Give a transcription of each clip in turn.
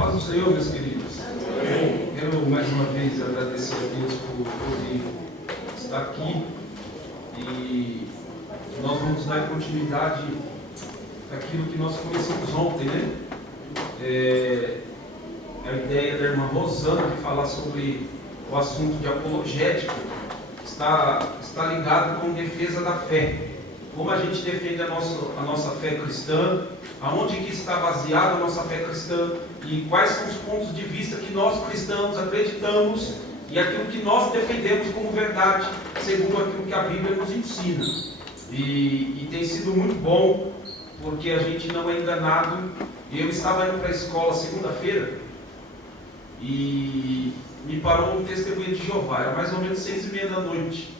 Paz do Senhor, meus queridos. Amém. Quero mais uma vez agradecer a Deus por poder estar aqui e nós vamos dar continuidade àquilo que nós começamos ontem, né? A ideia da irmã Rosana de falar sobre o assunto de apologética está ligado com defesa da fé. Como a gente defende a nossa fé cristã, aonde que está baseada a nossa fé cristã e quais são os pontos de vista que nós cristãos acreditamos e aquilo que nós defendemos como verdade, segundo aquilo que a Bíblia nos ensina. E tem sido muito bom, porque a gente não é enganado. Eu estava indo para a escola segunda-feira e me parou um testemunho de Jeová, era mais ou menos 6:30 da noite.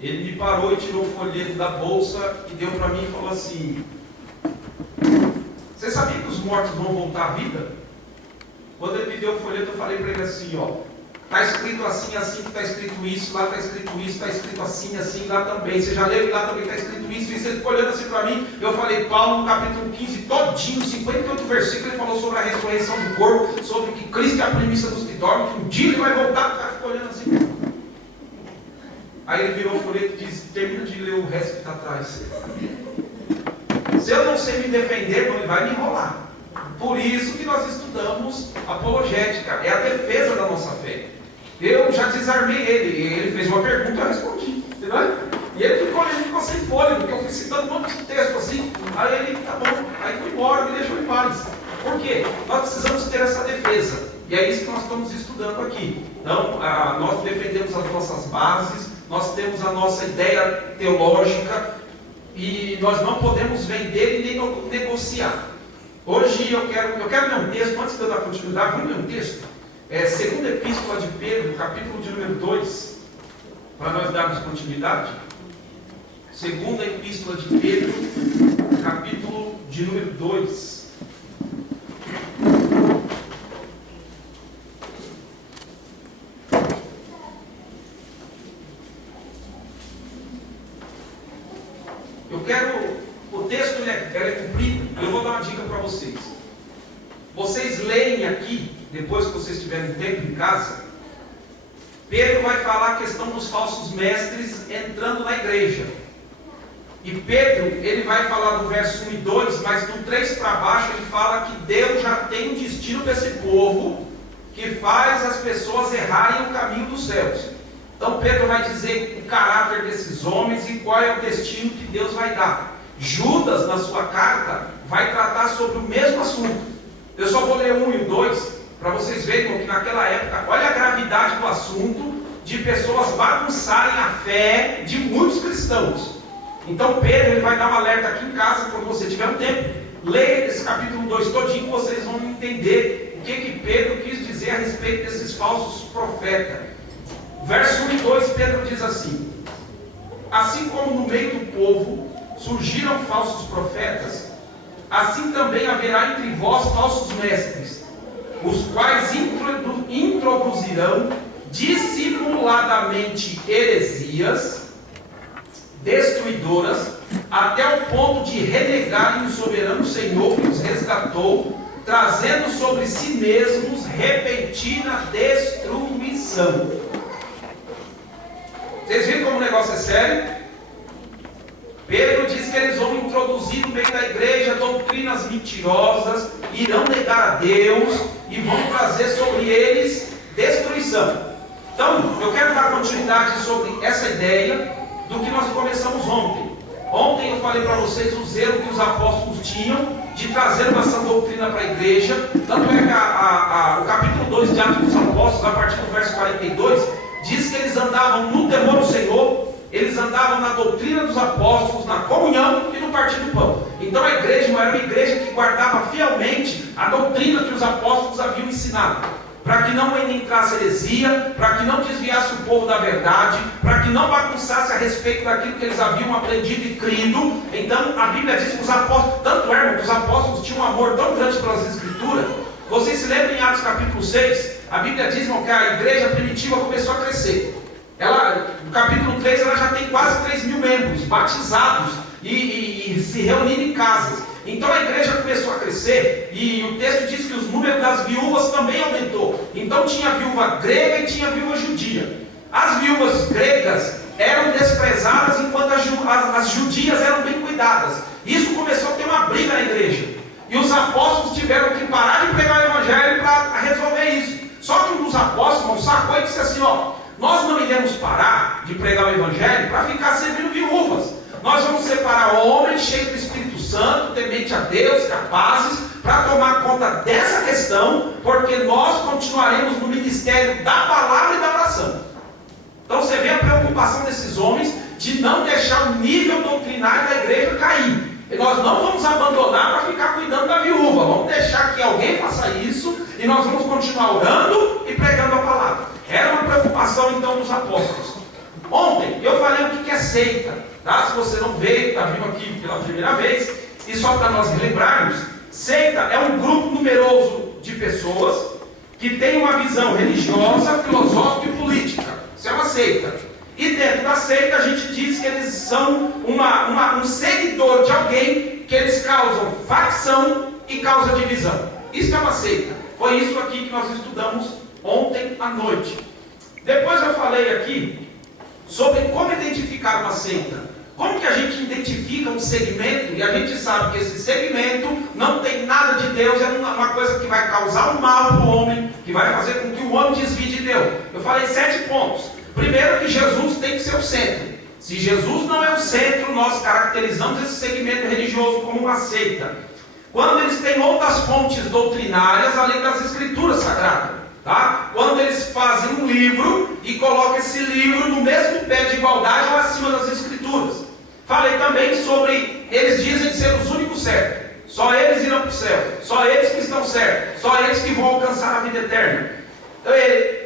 Ele me parou e tirou o folheto da bolsa e deu para mim e falou assim: você sabia que os mortos vão voltar à vida? Quando ele me deu o folheto, eu falei para ele assim: ó, está escrito assim, assim, que está escrito isso, lá está escrito isso, está escrito assim, assim, lá também. Você já leu e lá também está escrito isso. E você ficou olhando assim para mim. Eu falei: Paulo, no capítulo 15, todinho, 58 versículos, ele falou sobre a ressurreição do corpo, sobre que Cristo é a premissa dos que dormem, que um dia ele vai voltar. O cara ficou olhando assim. Aí ele virou o folheto e disse: termina de ler o resto que está atrás. Se eu não sei me defender, ele vai me enrolar. Por isso que nós estudamos apologética, é a defesa da nossa fé. Eu já desarmei ele fez uma pergunta, eu respondi, entendeu? E ele ficou sem fôlego, porque eu fui citando um monte de texto assim. Aí ele, tá bom, aí foi embora, me deixou em paz. Por quê? Nós precisamos ter essa defesa, e é isso que nós estamos estudando aqui. Então, nós defendemos as nossas bases, nós temos a nossa ideia teológica, e nós não podemos vender e nem negociar. Hoje eu quero ler um texto, antes de eu dar continuidade, vamos ler um texto. Segunda Epístola de Pedro, capítulo de número 2, para nós darmos continuidade. Segunda Epístola de Pedro, capítulo de número 2. O texto ele é comprido, eu vou dar uma dica para vocês. Vocês leem aqui, depois que vocês tiverem tempo em casa, Pedro vai falar a questão dos falsos mestres entrando na igreja. E Pedro, ele vai falar do verso 1 e 2, mas do 3 para baixo ele fala que Deus já tem um destino desse povo que faz as pessoas errarem o caminho dos céus. Então Pedro vai dizer o caráter desses homens e qual é o destino que Deus vai dar. Judas, na sua carta, vai tratar sobre o mesmo assunto. Eu só vou ler 1 e 2, para vocês verem que naquela época, olha a gravidade do assunto, de pessoas bagunçarem a fé de muitos cristãos. Então Pedro, ele vai dar um alerta aqui em casa, quando você tiver um tempo, leia esse capítulo 2 todinho, vocês vão entender o que Pedro quis dizer a respeito desses falsos profetas. Verso 1 e 2, Pedro diz assim: assim como no meio do povo surgiram falsos profetas, assim também haverá entre vós falsos mestres, os quais introduzirão dissimuladamente heresias destruidoras, até o ponto de renegarem o soberano Senhor que os resgatou, trazendo sobre si mesmos repentina destruição. Vocês viram como o negócio é sério? Pedro diz que eles vão introduzir no meio da igreja doutrinas mentirosas, irão negar a Deus e vão trazer sobre eles destruição. Então, eu quero dar continuidade sobre essa ideia do que nós começamos ontem. Ontem eu falei para vocês o zelo que os apóstolos tinham de trazer uma sã doutrina para a igreja. Tanto é que o capítulo 2 de Atos dos Apóstolos, a partir do verso 42, diz que eles andavam no temor do Senhor, eles andavam na doutrina dos apóstolos, na comunhão e no partir do pão. Então a igreja era uma igreja que guardava fielmente a doutrina que os apóstolos haviam ensinado, para que não entrasse heresia, para que não desviasse o povo da verdade, para que não bagunçasse a respeito daquilo que eles haviam aprendido e crido. Então a Bíblia diz que os apóstolos, tanto é que os apóstolos tinham um amor tão grande pelas escrituras. Vocês se lembram em Atos capítulo 6? A Bíblia diz, irmão, que a igreja primitiva começou a crescer. No capítulo 3, ela já tem quase 3.000 membros batizados e se reunindo em casas. Então a igreja começou a crescer e o texto diz que os números das viúvas também aumentou. Então tinha viúva grega e tinha viúva judia. As viúvas gregas eram desprezadas enquanto as judias eram bem cuidadas. Isso começou a ter uma briga na igreja. E os apóstolos tiveram que parar de pregar o evangelho para resolver isso. Só que um dos apóstolos sacou e disse assim, nós não iremos parar de pregar o evangelho para ficar servindo viúvas. Nós vamos separar homens cheios do Espírito Santo, temente a Deus, capazes, para tomar conta dessa questão, porque nós continuaremos no ministério da palavra e da oração. Então você vê a preocupação desses homens de não deixar o nível doutrinário da igreja cair. E nós não vamos abandonar para ficar cuidando da viúva. Vamos deixar que alguém faça isso e nós vamos continuar orando e pregando a palavra. Era uma preocupação então dos apóstolos. Ontem eu falei o que é seita. Tá? Se você não veio, está vindo aqui pela primeira vez, e só para nós relembrarmos, seita é um grupo numeroso de pessoas que tem uma visão religiosa, filosófica e política. Isso é uma seita. E dentro da seita a gente diz que eles são um seguidor de alguém, que eles causam facção e causam divisão. Isso é uma seita. Foi isso aqui que nós estudamos ontem à noite. Depois eu falei aqui sobre como identificar uma seita. Como que a gente identifica um segmento e a gente sabe que esse segmento não tem nada de Deus, é uma coisa que vai causar um mal para o homem, que vai fazer com que o homem desvie de Deus. Eu falei 7 pontos. Primeiro, que Jesus tem que ser o centro. Se Jesus não é o centro, nós caracterizamos esse segmento religioso como uma seita. Quando eles têm outras fontes doutrinárias além das escrituras sagradas, tá? Quando eles fazem um livro e colocam esse livro no mesmo pé de igualdade ou acima das escrituras. Falei também sobre eles dizem ser os únicos certos. Só eles irão para o céu. Só eles que estão certos. Só eles que vão alcançar a vida eterna.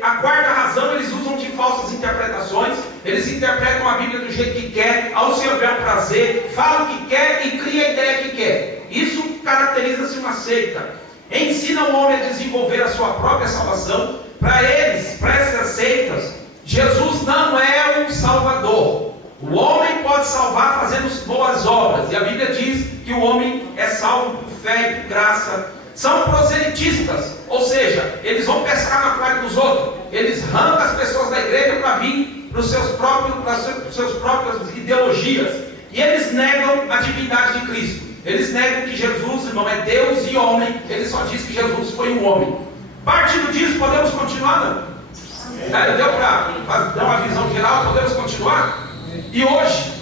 A quarta razão, eles usam de falsas interpretações. Eles interpretam a Bíblia do jeito que quer, ao seu bel prazer, falam o que quer e cria a ideia que quer. Isso caracteriza-se uma seita. Ensina o homem a desenvolver a sua própria salvação. Para eles, para essas seitas, Jesus não é um salvador. O homem pode salvar fazendo boas obras. E a Bíblia diz que o homem é salvo por fé e por graça. São proselitistas, ou seja, eles vão pescar na praia dos outros. Eles arrancam as pessoas da igreja para vir para as suas próprias ideologias. E eles negam a divindade de Cristo. Eles negam que Jesus, irmão, é Deus e homem. Ele só diz que Jesus foi um homem. Partindo disso, podemos continuar, não? Deu para dar uma visão geral? Podemos continuar? E hoje,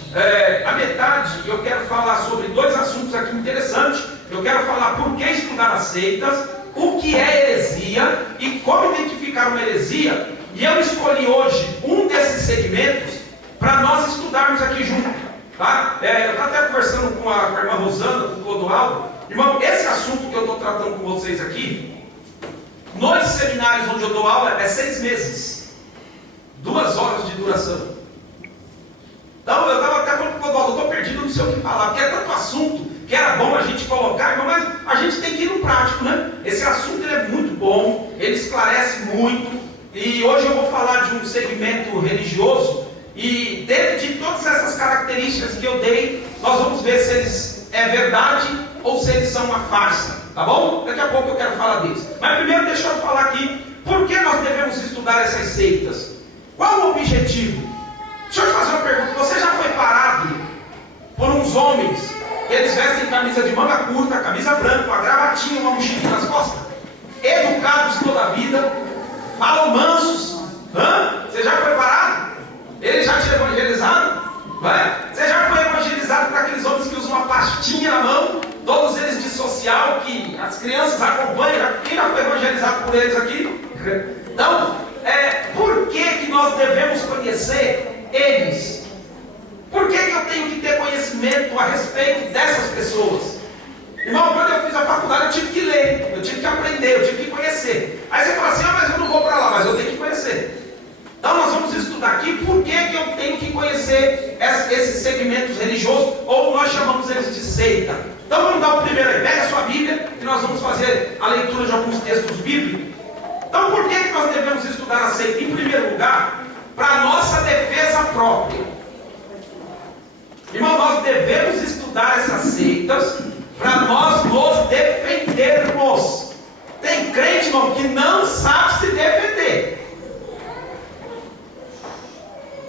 a metade, eu quero falar sobre 2 assuntos aqui interessantes. Eu quero falar por que estudar as seitas, o que é heresia e como identificar uma heresia. E eu escolhi hoje um desses segmentos para nós estudarmos aqui junto. Tá? Eu estava até conversando com a irmã Rosana, com o Clodoaldo. Irmão, esse assunto que eu estou tratando com vocês aqui, nos seminários onde eu dou aula, é 6 meses. 2 horas de duração. Então eu estava até falando com o Clodoaldo, eu estou perdido, não sei o que falar, porque é tanto assunto que era bom a gente colocar, mas a gente tem que ir no prático, né? Esse assunto ele é muito bom, ele esclarece muito, e hoje eu vou falar de um segmento religioso, e dentro de todas essas características que eu dei, nós vamos ver se eles é verdade ou se eles são uma farsa, tá bom? Daqui a pouco eu quero falar deles. Mas primeiro deixa eu falar aqui, por que nós devemos estudar essas seitas? Qual o objetivo? Deixa eu te fazer uma pergunta, você já foi parado por uns homens que eles vestem camisa de manga curta, camisa branca, uma gravatinha, uma mochilinha nas costas, educados toda a vida, falam mansos? Você já foi parado? Ele já te evangelizado? Você já foi evangelizado por aqueles homens que usam uma pastinha na mão, todos eles de social, que as crianças acompanham? Quem já foi evangelizado por eles aqui? Então, por que nós devemos conhecer eles? Por que eu tenho que ter conhecimento a respeito dessas pessoas? Irmão, quando eu fiz a faculdade eu tive que ler, eu tive que aprender, eu tive que conhecer. Aí você fala assim, mas eu não vou para lá, mas eu tenho que conhecer. Então nós vamos estudar aqui por que eu tenho que conhecer esses segmentos religiosos, ou nós chamamos eles de seita. Então vamos dar o primeiro aí, pega a sua Bíblia, que nós vamos fazer a leitura de alguns textos bíblicos. Então por que nós devemos estudar a seita? Em primeiro lugar, para a nossa defesa própria. Irmão, nós devemos estudar essas seitas para nós nos defendermos. Tem crente, irmão, que não sabe se defender.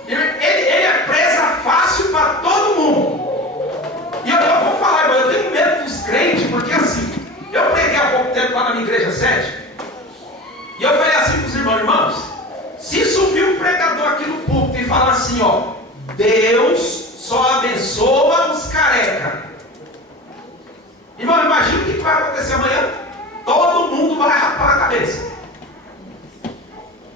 Ele é presa fácil para todo mundo. E eu vou falar, irmão, eu tenho medo dos crentes, porque assim, eu preguei há pouco tempo lá na minha igreja 7, e eu falei assim para os irmãos, se subir um pregador aqui no púlpito e falar assim, ó, Deus só abençoa os careca. Irmão, imagina o que vai acontecer amanhã. Todo mundo vai rapar a cabeça.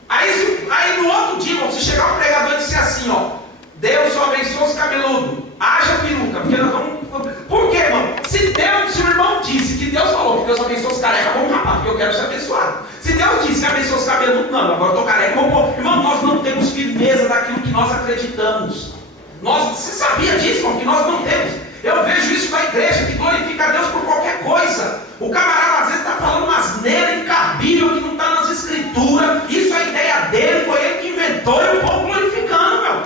Aí no outro dia, irmão, se chegar um pregador e disser assim, ó, Deus só abençoa os cabeludos, haja peruca, porque nós vamos... Por quê, irmão? Se o irmão disse que Deus falou que Deus abençoa os careca, vamos rapar, porque eu quero ser abençoado. Se Deus disse que abençoa os cabeludos, não, agora eu estou careca, vamos... Irmão, nós não temos firmeza daquilo que nós acreditamos. Você sabia disso, irmão, que nós não temos? Eu vejo isso na igreja, que glorifica a Deus por qualquer coisa. O camarada às vezes está falando uma asneira incabível que não está nas escrituras. Isso é ideia dele, foi ele que inventou e o povo glorificando, meu.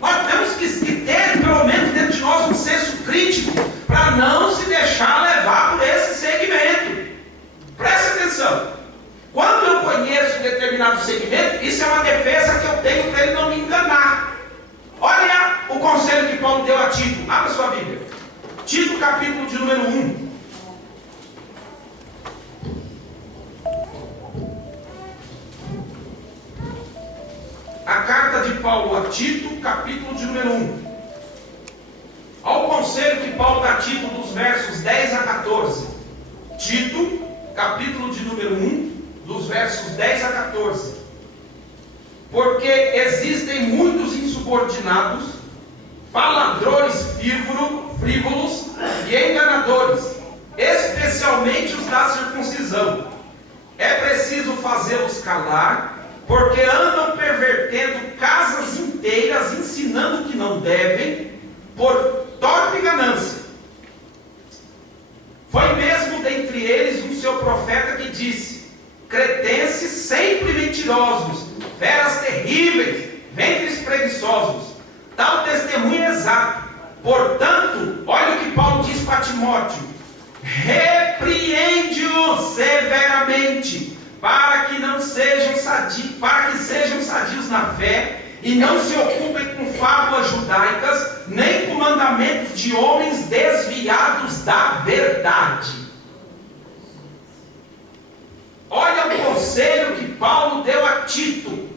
Nós temos que ter, pelo menos dentro de nós, um senso crítico para não se deixar levar por esse segmento. Preste atenção. Quando eu conheço um determinado segmento, isso é uma defesa que eu tenho para ele não me enganar. Olha o conselho que Paulo deu a Tito. Abra sua Bíblia. Tito, capítulo de número 1. A carta de Paulo a Tito, capítulo de número 1. Olha o conselho que Paulo dá a Tito dos versos 10 a 14. Tito, capítulo de número 1, dos versos 10 a 14. Porque existem muitos insubordinados, faladores frívolos e enganadores, especialmente os da circuncisão. É preciso fazê-los calar, porque andam pervertendo casas inteiras, ensinando que não devem, por torpe ganância. Foi mesmo dentre eles um seu profeta que disse: cretenses sempre mentirosos, feras terríveis, ventres preguiçosos. Tal testemunho é exato. Portanto, olha o que Paulo diz para Timóteo: repreende-os severamente, para que sejam sadios na fé e não se ocupem com fábulas judaicas, nem com mandamentos de homens desviados da verdade. Olha o conselho que Paulo deu a Tito: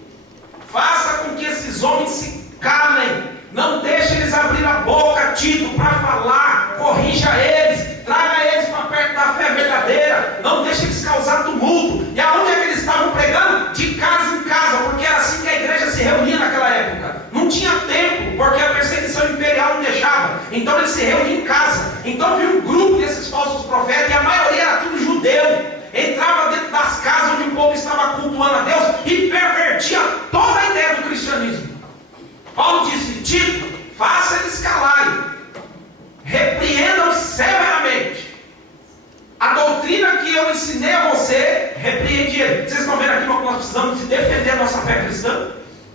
faça com que esses homens se calem, não deixe eles abrir a boca, Tito, para falar, corrija eles, traga eles para perto da fé verdadeira, não deixe eles causar tumulto. E aonde é que eles estavam pregando? De casa em casa, porque era assim que a igreja se reunia naquela época. Não tinha tempo, porque a perseguição imperial não deixava. Então eles se reuniam em casa. Então viu um grupo desses falsos profetas, e a maioria era tudo judeu. Entrava dentro das casas onde o povo estava cultuando a Deus e pervertia toda a ideia do cristianismo. Paulo disse: Tito, faça eles calarem, repreendam severamente. A doutrina que eu ensinei a você, repreende ele. Vocês estão vendo aqui que nós precisamos de defender a nossa fé cristã?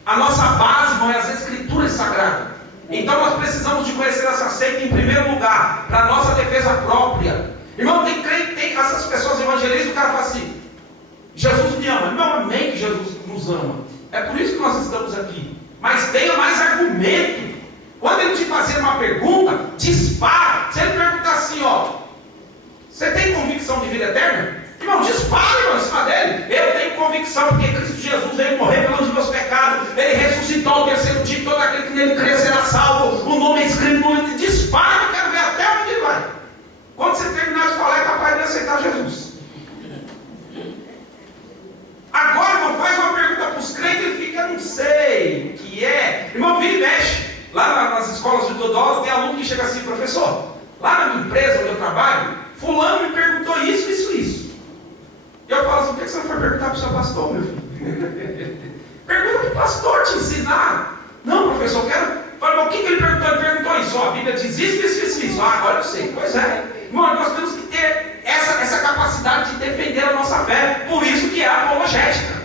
A nossa base, irmão, é as escrituras sagradas. Então nós precisamos de conhecer essa seita em primeiro lugar, para a nossa defesa própria. Irmão, tem crente, tem essas pessoas evangelistas, o cara fala assim: Jesus me ama. Irmão, amém que Jesus nos ama. É por isso que nós estamos aqui. Mas tenha mais argumento. Quando ele te fazer uma pergunta, dispara. Se ele perguntar assim, ó: você tem convicção de vida eterna? Irmão, dispara, irmão, em cima dele. Eu tenho convicção porque Cristo Jesus veio morrer pelos meus pecados. Ele ressuscitou ao terceiro dia. Todo aquele que nele crer será salvo. O nome é escrito no livro. Dispara, eu quero ver até onde ele vai. Quando você terminar de falar, é capaz de aceitar Jesus. Agora, irmão, faz uma pergunta para os crentes e ele fica: não sei o que é. Irmão, vira e mexe. Lá nas escolas de toda hora tem aluno que chega assim: professor, lá na minha empresa onde eu trabalho, fulano me perguntou isso. E eu falo assim: por que você não foi perguntar para o seu pastor, meu filho? Pergunta para o pastor te ensinar. Não, professor, eu quero... Fala, mas o que ele perguntou? Ele perguntou isso. Ó, a Bíblia diz isso. Ah, agora eu sei. Pois é. Irmão, nós temos que ter essa capacidade de defender a nossa fé. Por isso que é a apologética.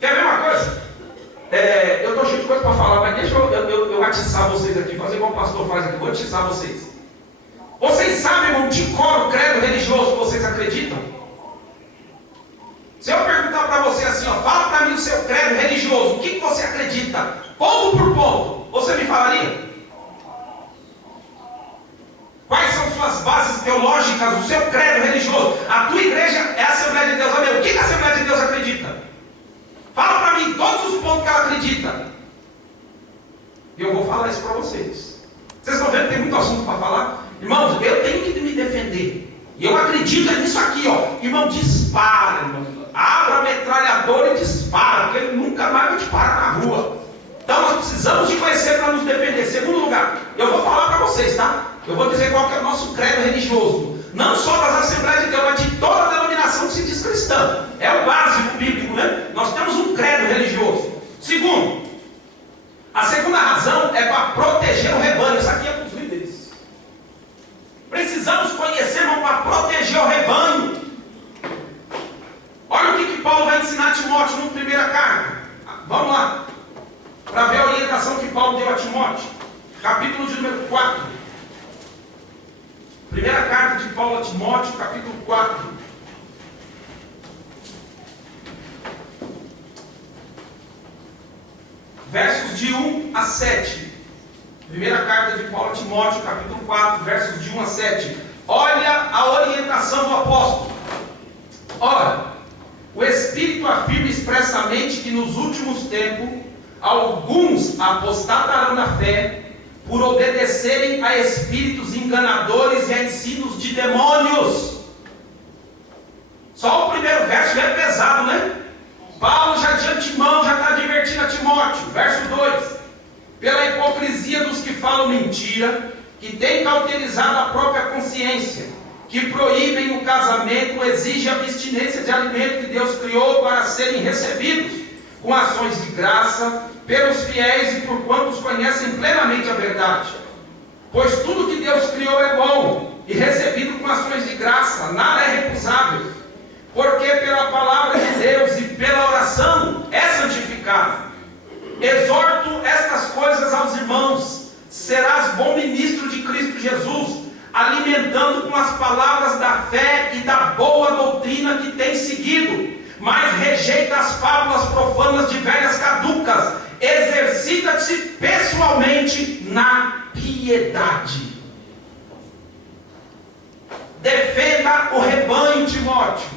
Quer ver uma coisa? Eu estou cheio de coisa para falar, mas deixa eu atiçar vocês aqui, fazer como o pastor faz aqui. Vou atiçar vocês. irmão, de cor o credo religioso que vocês acreditam? Se eu perguntar para você assim, ó, fala para mim o seu credo religioso, o que você acredita? Ponto por ponto, você me falaria? Quais são suas bases teológicas, o seu credo religioso? A tua igreja é a Assembleia de Deus, amém? O que a Assembleia de Deus acredita? Fala para mim todos os pontos que ela acredita. E eu vou falar isso para vocês. Vocês estão vendo que tem muito assunto para falar? Irmãos, eu tenho que me defender. E eu acredito nisso aqui, ó. Irmão, dispara, irmão. Abra a metralhadora e dispara, porque ele nunca mais vai te parar na rua. Então nós precisamos de conhecer para nos defender. Segundo lugar, eu vou falar para vocês, tá? Eu vou dizer qual que é o nosso credo religioso. Não só das Assembleias de Deus, mas de toda a denominação que se diz cristã. É o básico bíblico, né? Nós temos um credo religioso. Segundo, a segunda razão é para proteger o rebanho. Isso aqui é para os líderes. Precisamos conhecer, irmão, para proteger o rebanho. Olha o que Paulo vai ensinar a Timóteo na primeira carta. Vamos lá. Para ver a orientação que Paulo deu a Timóteo. Capítulo de número 4. Primeira carta de Paulo a Timóteo, capítulo 4. Versos de 1 a 7. Primeira carta de Paulo a Timóteo, capítulo 4, versos de 1 a 7. Olha a orientação do apóstolo. Ora, o Espírito afirma expressamente que nos últimos tempos alguns apostatarão da fé por obedecerem a espíritos enganadores e a ensinos de demônios. Só o primeiro verso já é pesado, né? Paulo já de antemão já está advertindo a Timóteo. Verso 2: pela hipocrisia dos que falam mentira, que têm cauterizado a própria consciência, que proíbem o casamento, exigem a abstinência de alimento que Deus criou para serem recebidos com ações de graça pelos fiéis e por quantos conhecem plenamente a verdade. Pois tudo que Deus criou é bom e recebido com ações de graça, nada é recusável, porque pela palavra de Deus e pela oração é santificado. Exorto estas coisas aos irmãos: serás bom ministro de Cristo Jesus, alimentando com as palavras da fé e da boa doutrina que tens seguido, mas rejeita as fábulas profanas de velhas caducas. Exercita-te pessoalmente na piedade. Defenda o rebanho, Timóteo.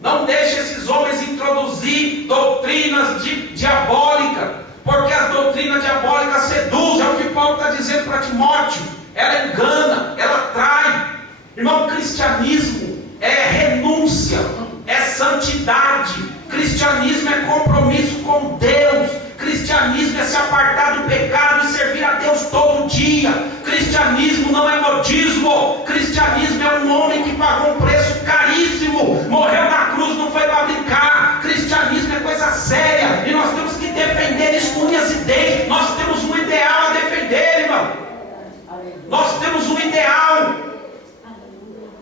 Não deixe esses homens introduzir doutrinas diabólicas, porque as doutrinas diabólicas seduzem. É o que Paulo está dizendo para Timóteo. Ela engana, ela trai. Irmão, cristianismo é renúncia, é santidade. Cristianismo é compromisso com Deus. Cristianismo é se apartar do pecado e servir a Deus todo dia. Cristianismo não é modismo. Cristianismo é um homem que pagou um preço caríssimo, morreu na cruz, não foi para brincar. Cristianismo é coisa séria e nós temos que defender isso com unhas e dentes. Nós temos um ideal a defender, irmão. Nós temos um ideal.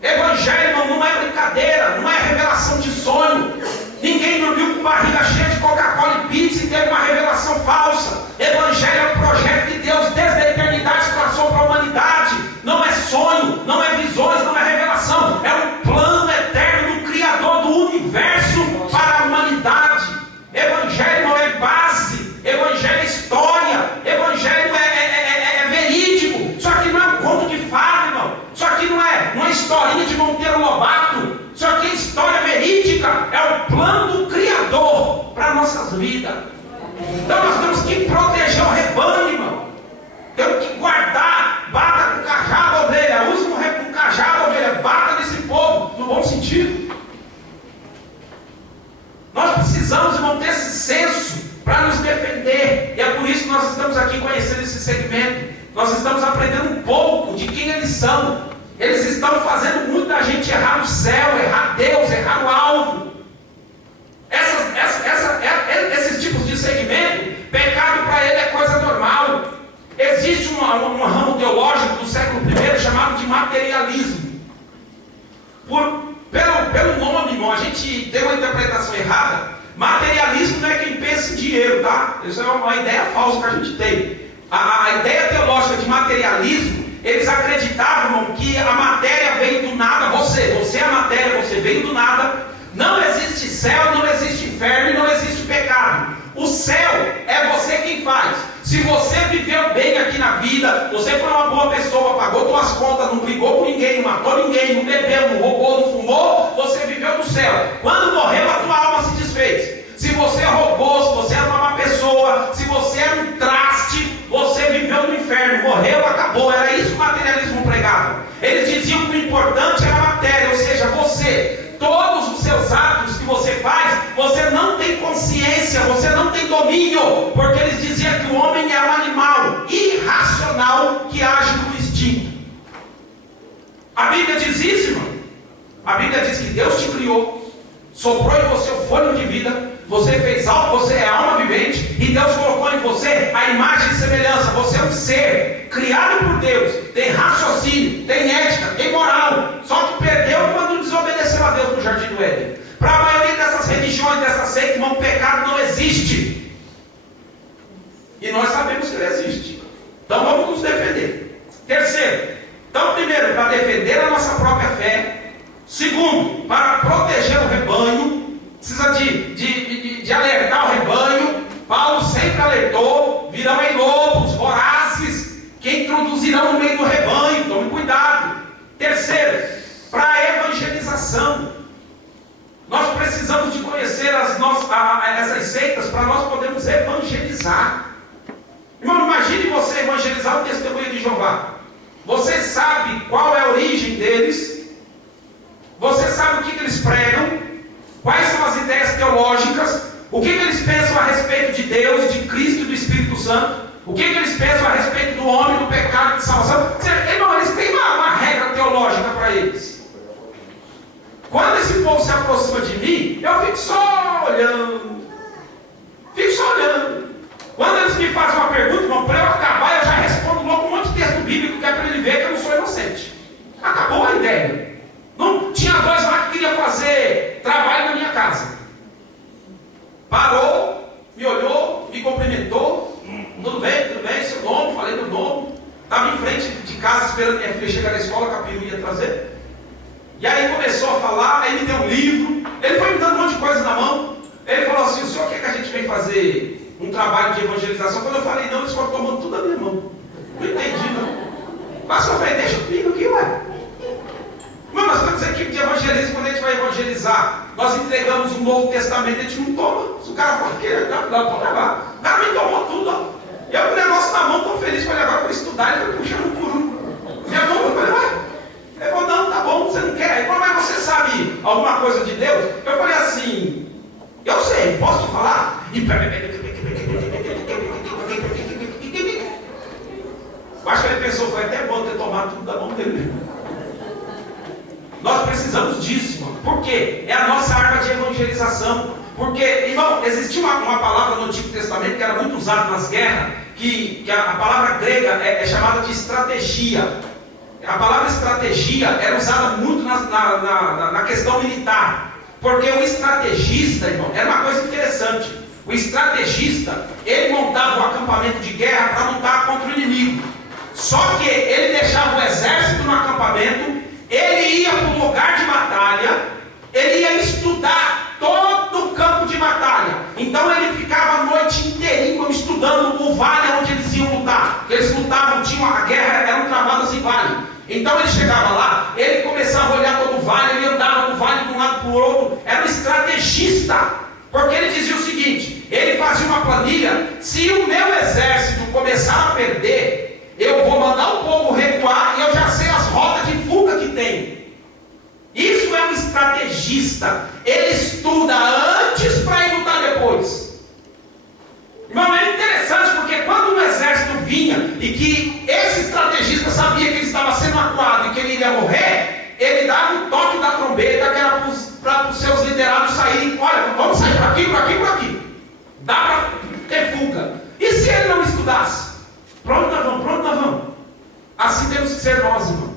Evangelho, irmão, não é brincadeira, não é revelação de sonho. Ninguém dormiu com barriga cheia de Coca-Cola e pizza e teve uma revelação falsa. Evangelho é um projeto que Deus desde a eternidade traçou para a humanidade. Não é sonho, não é visões, não é revelação. É um plano eterno do Criador do universo para a humanidade. Evangelho não é base, Evangelho é história, Evangelho é verídico. Isso aqui não é um conto de fada, irmão. Isso aqui não é uma historinha de Monteiro Lobato. Isso aqui é história verídica, é o plano do Criador para nossas vidas. Então nós temos que proteger o rebanho, irmão. Temos que guardar, bata com cajado a ovelha, use com cajado a ovelha, bata nesse povo, no bom sentido. Nós precisamos, irmão, ter esse senso para nos defender. E é por isso que nós estamos aqui conhecendo esse segmento. Nós estamos aprendendo um pouco de quem eles são. Eles estão fazendo muita gente errar o céu, errar Deus, errar o alvo. Esses tipos de segmento, pecado para ele é coisa normal. Existe um ramo teológico do século I chamado de materialismo. Pelo nome, irmão, a gente tem uma interpretação errada. Materialismo não é quem pensa em dinheiro, tá? Isso é uma ideia falsa que a gente tem. A ideia teológica de materialismo Eles acreditavam, irmão, que a matéria veio do nada. Você é a matéria, você veio do nada. Não existe céu, não existe inferno e não existe pecado. O céu é você quem faz. Se você viveu bem aqui na vida, você foi uma boa pessoa, pagou suas contas, não brigou com ninguém, não matou ninguém, não bebeu, não roubou, não fumou, você viveu no céu. Quando morreu, a tua alma se desfez. Se você roubou, se você era uma má pessoa, se você era um traste, você viveu no inferno, morreu, acabou. Era isso que o materialismo pregava. Eles diziam que o importante era a matéria, ou seja, você. Todos os seus atos que você faz, você não tem consciência, você não tem domínio, porque eles diziam que o homem é um animal irracional que age por instinto. A Bíblia diz isso, irmão. A Bíblia diz que Deus te criou, soprou em você o fôlego de vida, você fez algo, você é alma vivente, e Deus colocou em você a imagem e semelhança. Você é um ser criado por Deus, tem raciocínio, tem ética, tem moral, só que perdeu quando desobedeceu a Deus no Jardim do Éden. Para a maioria dessas religiões, dessas seitas, irmão, o pecado não existe, e nós sabemos que ele existe. Então vamos nos defender. Terceiro, então primeiro, para defender a nossa própria fé. Segundo, para proteger o rebanho, precisa de alertar o rebanho. Paulo sempre alertou: virão em lobos vorazes que introduzirão no meio do rebanho, tome cuidado. Terceiro, para a evangelização. Nós precisamos de conhecer essas seitas para nós podermos evangelizar. Irmão, imagine você evangelizar o Testemunha de Jeová. Você sabe qual é a origem deles, você sabe o que eles pregam, quais são as ideias teológicas, o que eles pensam a respeito de Deus, de Cristo e do Espírito Santo, o que eles pensam a respeito do homem, do pecado, de salvação. Irmão, eles têm uma regra teológica para eles. Quando esse povo se aproxima de mim, eu fico só olhando. Quando eles me fazem uma pergunta, irmão, para eu acabar, eu já respondo logo um monte de texto bíblico que é para ele ver que eu não sou inocente. Acabou a ideia. Não tinha dois lá que queriam fazer trabalho na minha casa. Parou, me olhou, me cumprimentou. Tudo bem, seu nome, falei meu nome. Estava em frente de casa esperando minha filha chegar da escola, que a Piru ia trazer. E aí começou a falar, aí me deu um livro. Ele foi me dando um monte de coisa na mão. Ele falou assim: o senhor quer que a gente venha fazer um trabalho de evangelização? Quando eu falei não, eles foram tomando tudo da minha mão. Não entendi, não. Mas eu falei: deixa comigo aqui, ué. Mas nós temos equipe de evangelismo. Quando a gente vai evangelizar, nós entregamos um Novo Testamento, a gente não toma. Se o cara for querer, dá para levar. O cara me tomou tudo, ó. Eu com o negócio na mão, tão feliz para levar para estudar, ele foi puxando um por um. Minha mão, eu falei: ué. Ele falou: não, tá bom, você não quer. Ele falou: mas você sabe alguma coisa de Deus? Eu falei assim: eu sei, posso te falar? Acho que ele pensou: foi até bom ter tomado tudo da mão dele. Nós precisamos disso, irmão. Por quê? É a nossa arma de evangelização. Porque, irmão, existia uma palavra no Antigo Testamento que era muito usada nas guerras, que a palavra grega é chamada de estratégia. A palavra estratégia era usada muito na questão militar. Porque o estrategista, irmão, era uma coisa interessante. O estrategista, ele montava um acampamento de guerra para lutar contra o inimigo. Só que ele deixava o exército no acampamento, ele ia para o lugar de batalha, ele ia estudar todo o campo de batalha. Então ele ficava a noite inteirinha estudando o vale onde eles iam lutar. Eles lutavam, a guerra, eram travadas em vale. Então ele chegava lá, ele começava a olhar todo o vale, ele andava no vale de um lado para o outro. Era um estrategista, porque ele dizia o seguinte: ele fazia uma planilha: se o meu exército começar a perder, eu vou mandar o povo recuar e eu já sei as rotas de fuga que tem. Isso é um estrategista. Ele estuda antes para ir lutar depois. Irmão, é interessante porque quando um exército vinha e que esse estrategista sabia que ele estava sendo acuado e que ele iria morrer, ele dava o toque da trombeta, que era para os seus liderados saírem: olha, vamos sair por aqui, por aqui, por aqui. Dá para ter fuga. E se ele não estudasse? Para onde nós vamos? Para onde nós vamos? Assim temos que ser nós, irmão.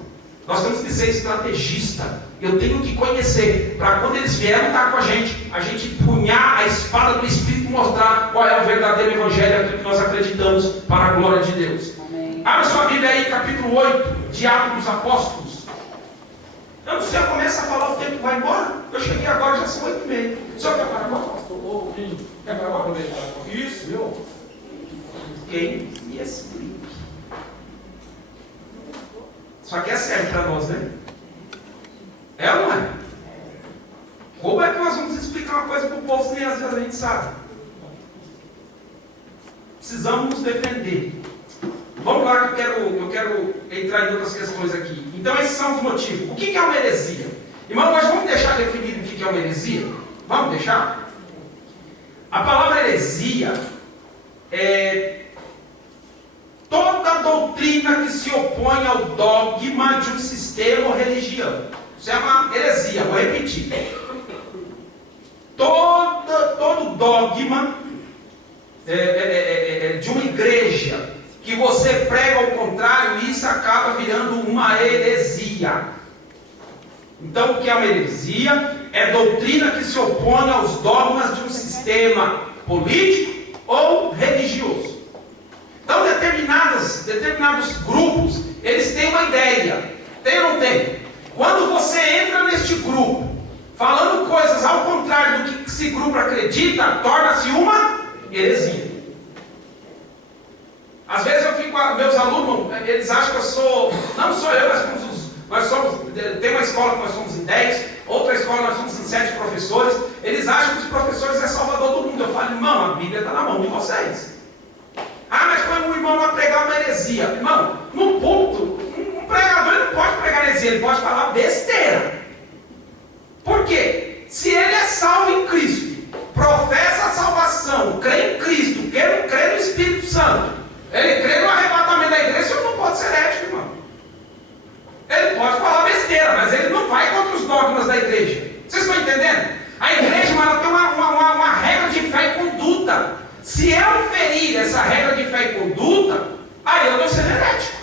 Nós temos que ser estrategista. Eu tenho que conhecer, para quando eles vierem estar com a gente punhar a espada do Espírito e mostrar qual é o verdadeiro evangelho, aquilo que nós acreditamos, para a glória de Deus. Amém. Abra sua Bíblia aí, capítulo 8. de Atos dos Apóstolos. Eu não sei, começa a falar, o tempo vai embora. Eu cheguei agora, já são 8h30. O senhor quer parar agora, pastor? Quer parar agora? Isso, viu? Quem me explique. Só que é sério para nós, né? É ou não é? Como é que nós vamos explicar uma coisa para o povo que nem às vezes a gente sabe? Precisamos nos defender. Vamos lá que eu quero entrar em outras questões aqui. Então esses são os motivos. O que é uma heresia? Irmão, nós vamos deixar definido o que é uma heresia? Vamos deixar? A palavra heresia é toda doutrina que se opõe ao dogma de um sistema ou religião. Isso é uma heresia, vou repetir. Todo dogma de uma igreja que você prega ao contrário, isso acaba virando uma heresia. Então, o que é uma heresia? É doutrina que se opõe aos dogmas de um sistema político ou religioso. Então, determinados grupos, eles têm uma ideia. Tem ou não tem? Quando você entra neste grupo, falando coisas ao contrário do que esse grupo acredita, torna-se uma heresia. Às vezes eu fico com meus alunos, eles acham que eu sou, não sou eu, nós somos, tem uma escola que nós somos em 10, outra escola nós somos em 7 professores, eles acham que os professores é salvador do mundo. Eu falo, irmão, a Bíblia está na mão de vocês. Ah, mas foi um irmão lá pregar uma heresia. Irmão, no púlpito, um pregador não pode pregar heresia, ele pode falar besteira. Por quê? Se ele é salvo em Cristo, professa a salvação, crê em Cristo, crê no Espírito Santo, ele crê no arrebatamento da igreja, ele não pode ser ético, irmão. Ele pode falar besteira, mas ele não vai contra os dogmas da igreja. Vocês estão entendendo? A igreja, irmão, ela tem uma regra de fé e conduta. Se eu ferir essa regra de fé e conduta, aí eu estou sendo herético.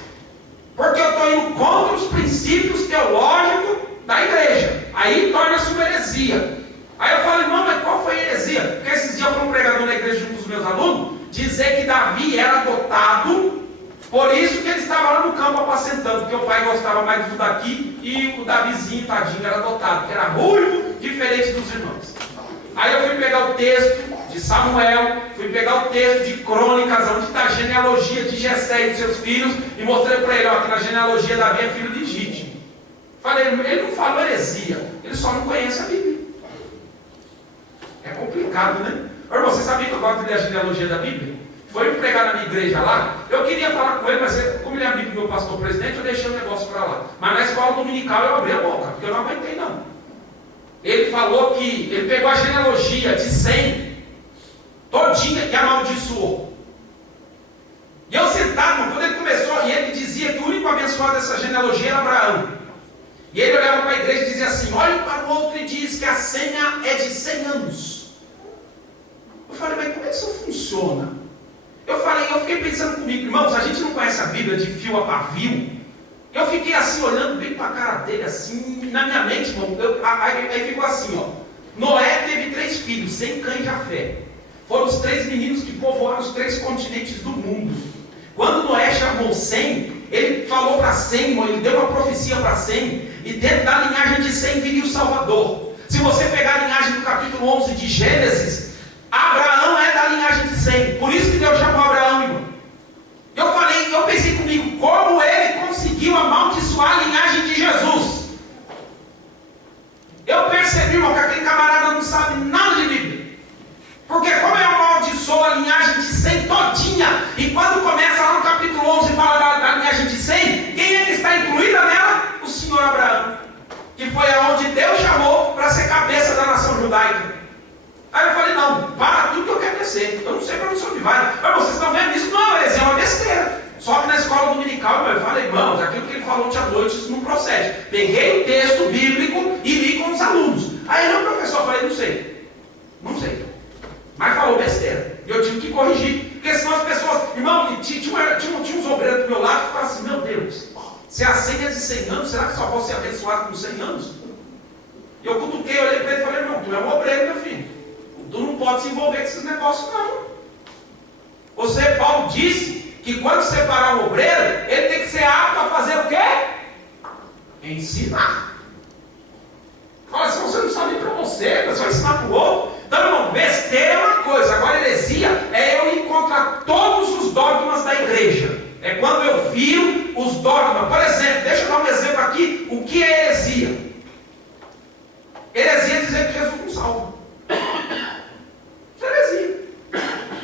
Porque eu estou indo contra os princípios teológicos da igreja. Aí torna-se uma heresia. Aí eu falo, irmão, mas qual foi a heresia? Porque esses dias eu fui um pregador na igreja de um dos meus alunos, dizer que Davi era adotado, por isso que ele estava lá no campo apacentando, porque o pai gostava mais do daqui, e o Davizinho, tadinho, era adotado, porque era ruivo, diferente dos irmãos. Aí eu fui pegar o texto de Samuel, fui pegar o texto de Crônicas, onde está a genealogia de Jessé e de seus filhos, e mostrei para ele, ó, que na genealogia Davi é filho legítimo. Falei, ele não falou heresia, ele só não conhece a Bíblia. É complicado, né? Você sabia que eu gosto de ler a genealogia da Bíblia? Foi pregar na minha igreja lá, eu queria falar com ele, mas como ele é amigo do meu pastor presidente, eu deixei o negócio para lá. Mas na escola dominical eu abri a boca, porque eu não aguentei não. Ele falou que ele pegou a genealogia de 100, todinha, e amaldiçoou. E eu sentado, quando ele começou, e ele dizia que o único abençoado dessa genealogia era Abraão. E ele olhava para a igreja e dizia assim, olha para o outro e diz que a senha é de 100 anos. Eu falei, mas como é que isso funciona? Eu fiquei pensando comigo, irmãos, a gente não conhece a Bíblia de fio a pavio. Eu fiquei assim, olhando bem para a cara dele, assim, na minha mente, irmão, aí ficou assim, ó. Noé teve 3 filhos, Sem, Cã e Jafé. Foram os 3 meninos que povoaram os 3 continentes do mundo. Quando Noé chamou Sem, ele falou para Sem, irmão, ele deu uma profecia para Sem, e dentro da linhagem de Sem viria o Salvador. Se você pegar a linhagem do capítulo 11 de Gênesis, Abraão é da linhagem de Sem. Por isso que Deus chamou Abraão, irmão. Eu pensei comigo, como ele conseguiu amaldiçoar a linhagem de Jesus? Eu percebi, irmão, que aquele camarada não sabe nada de Bíblia. Porque como eu amaldiçoo a linhagem de Sem todinha, e quando começa lá no capítulo 11 e fala da linhagem de Sem, quem é que está incluída nela? O Senhor Abraão. Que foi aonde Deus chamou para ser cabeça da nação judaica. Aí eu falei, não, para tudo que eu quero descer. Eu não sei para onde o senhor vai. Mas vocês estão vendo isso? Não, é uma besteira. Só que na escola dominical, eu falei, irmãos, aquilo que ele falou ontem à noite, isso não procede. Peguei o texto bíblico e li com os alunos. Aí eu, professor, falei, não sei. Não sei. Mas falou besteira. E eu tive que corrigir. Porque senão as pessoas... Irmão, tinha uns obreiros do meu lado que falavam assim, meu Deus, se a senha é de 100 anos, será que só pode ser abençoado com 100 anos? E eu cutuquei, olhei para ele e falei, irmão, tu é um obreiro, meu filho. Tu não pode se envolver com esses negócios, não. Paulo disse que quando separar um obreiro, ele tem que ser apto a fazer o quê? Ensinar. Fala assim, você não sabe para você, você vai ensinar para o outro. Então, irmão, besteira é uma coisa, agora heresia é eu encontrar todos os dogmas da igreja. É quando eu viro os dogmas. Por exemplo, deixa eu dar um exemplo aqui, o que é heresia? Heresia é dizer que Jesus não salva. Isso é heresia.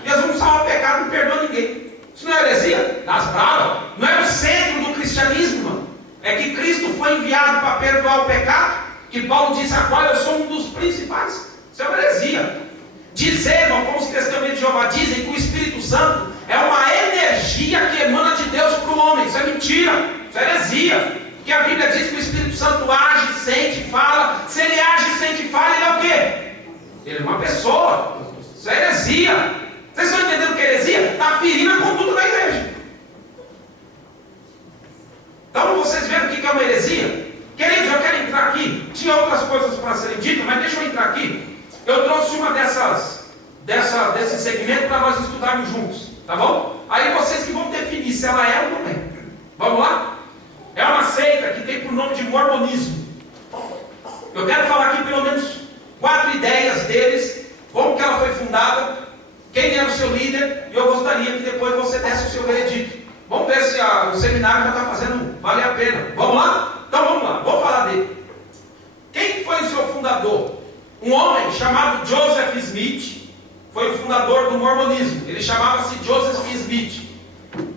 Jesus não salva pecado, não perdoa ninguém. Isso não é heresia? Das bravas. Não é o centro do cristianismo, mano. É que Cristo foi enviado para perdoar o pecado, que Paulo disse a qual eu sou um dos principais. Isso é uma heresia. Dizer, irmão, como os testemunhos de Jeová dizem, que o Espírito Santo é uma energia que emana de Deus para o homem. Isso é mentira. Isso é heresia. Porque a Bíblia diz que o Espírito Santo age, sente, fala. Se ele age, sente e fala, ele é o quê? Ele é uma pessoa. Isso é heresia. Vocês estão entendendo o que é heresia? Está ferindo a conduta da igreja. Então vocês veem o que é uma heresia? Queridos, eu quero entrar aqui. Tinha outras coisas para serem ditas, mas deixa eu entrar aqui. Eu trouxe uma desse segmento para nós estudarmos juntos. Tá bom? Aí vocês que vão definir se ela é ou não é. Vamos lá? É uma seita que tem por nome de mormonismo. Eu quero falar aqui pelo menos 4 ideias deles, como que ela foi fundada, quem era o seu líder, e eu gostaria que depois você desse o seu veredito. Vamos ver se o seminário já está fazendo valer a pena. Vamos lá? Então vamos lá, vou falar dele. Quem foi o seu fundador? Um homem chamado Joseph Smith, foi o fundador do mormonismo. Ele chamava-se Joseph Smith.